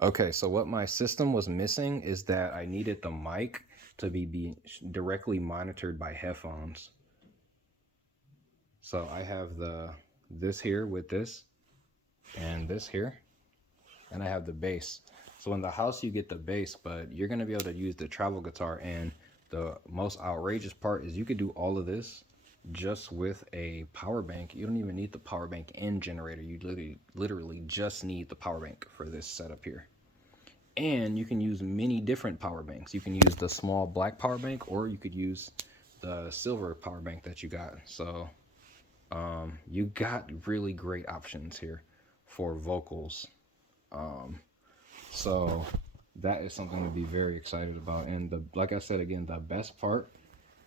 Okay, so what my system was missing is that I needed the mic to be directly monitored by headphones. So I have the this here with this and this here, and I have the bass. So in the house you get the bass, but you're gonna be able to use the travel guitar. And the most outrageous part is you could do all of this just with a power bank. You don't even need the power bank and generator. You literally just need the power bank for this setup here. And you can use many different power banks. You can use the small black power bank, or you could use the silver power bank that you got. So you got really great options here for vocals. So that is something to be very excited about. And like I said again, the best part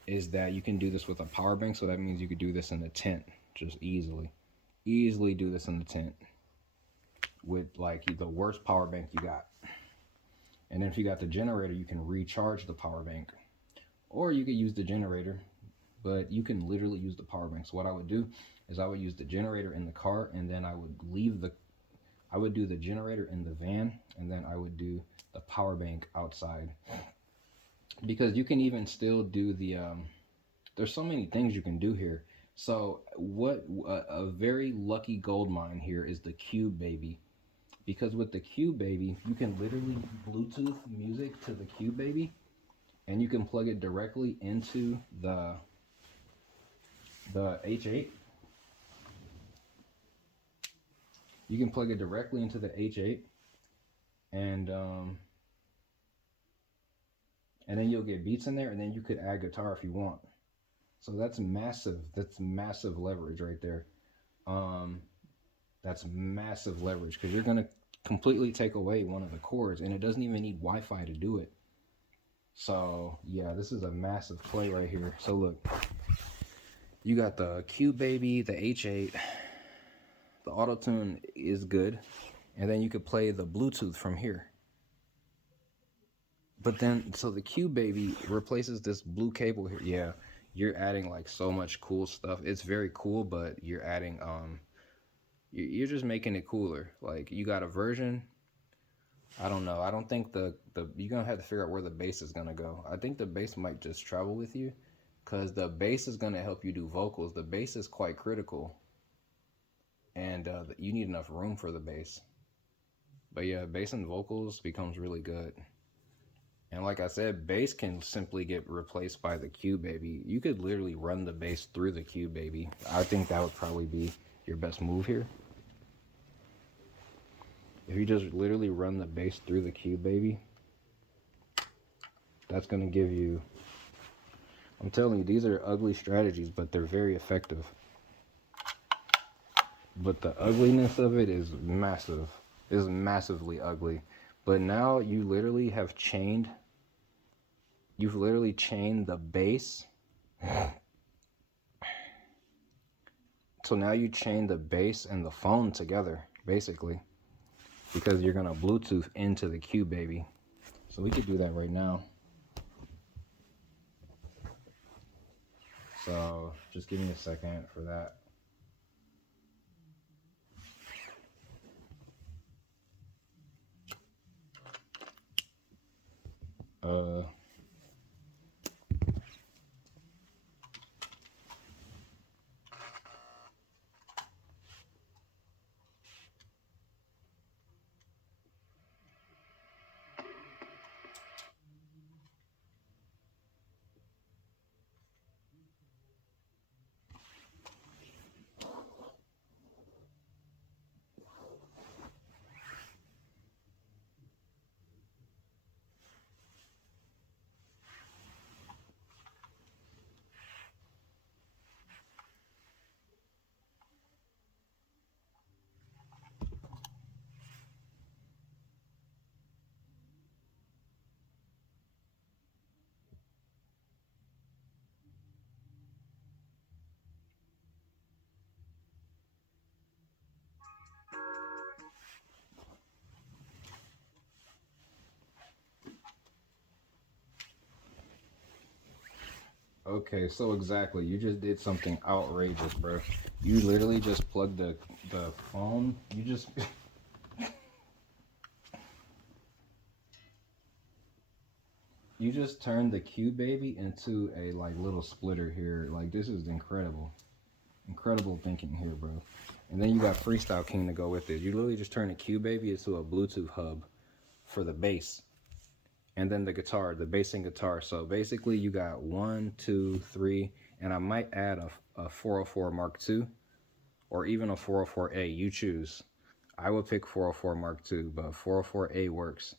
is that you can do this with a power bank. So that means you could do this in the tent just easily do this in the tent with like the worst power bank you got. And then if you got the generator, you can recharge the power bank, or you could use the generator, but you can literally use the power bank. So what I would do is I would use the generator in the car, and then I would do the generator in the van, and then I would do the power bank outside. Because you can even still do there's so many things you can do here. So a very lucky gold mine here is the Cube Baby. Because with the Cube Baby, you can literally Bluetooth music to the Cube Baby, and you can plug it directly into the H8. You can plug it directly into the H8, and then you'll get beats in there, and then you could add guitar if you want. So that's massive. That's massive leverage right there. That's massive leverage because you're gonna completely take away one of the chords, and it doesn't even need Wi-Fi to do it. So yeah, this is a massive play right here. So look, you got the Cube Baby, the H8, the auto tune is good, and then you could play the Bluetooth from here. But then, so the Cube Baby replaces this blue cable here. Yeah, you're adding like so much cool stuff. It's very cool, but you're adding you're just making it cooler. Like you got a version. I don't know. I don't think the you're gonna have to figure out where the bass is gonna go. I think the bass might just travel with you, because the bass is gonna help you do vocals. The bass is quite critical, and you need enough room for the bass. But yeah, bass and vocals becomes really good. And like I said, bass can simply get replaced by the Cube Baby. You could literally run the bass through the Cube Baby. I think that would probably be your best move here. If you just literally run the bass through the Cube Baby, that's going to give you, I'm telling you, these are ugly strategies, but they're very effective. But the ugliness of it is massive. It's massively ugly. But now you literally have chained, you've literally chained the bass. So now you chain the bass and the phone together, basically, because you're gonna Bluetooth into the Cube Baby. So we could do that right now. So just give me a second for that. Okay, so exactly, you just did something outrageous, bro. You literally just plugged the phone. You just you just turn the Q Baby into a like little splitter here. Like this is incredible. Incredible thinking here, bro. And then you got Freestyle King to go with it. You literally just turn the Q Baby into a Bluetooth hub for the bass. And then the guitar, the bass and guitar. So basically you got 1, 2, 3, and I might add a 404 Mark II or even a 404A. You choose. I would pick 404 Mark II, but 404A works.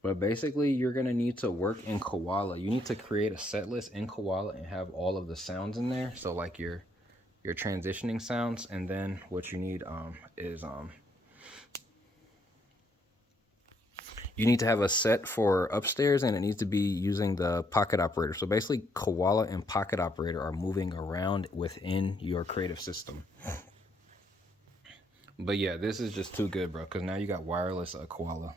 But basically, you're going to need to work in Koala. You need to create a set list in Koala and have all of the sounds in there. So like your transitioning sounds. And then what you need is you need to have a set for upstairs, and it needs to be using the Pocket Operator. So basically, Koala and Pocket Operator are moving around within your creative system. But yeah, this is just too good, bro, because now you got wireless Koala.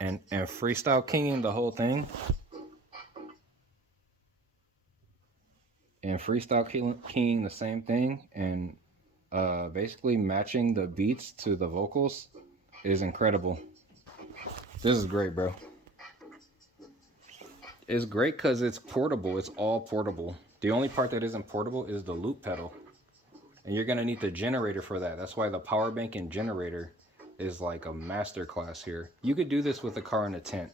And Freestyle Kinging the whole thing. And Freestyle Kinging the same thing. And basically matching the beats to the vocals is incredible. This is great, bro. It's great because it's portable. It's all portable. The only part that isn't portable is the loop pedal. And you're going to need the generator for that. That's why the power bank and generator is like a master class here. You could do this with a car in a tent.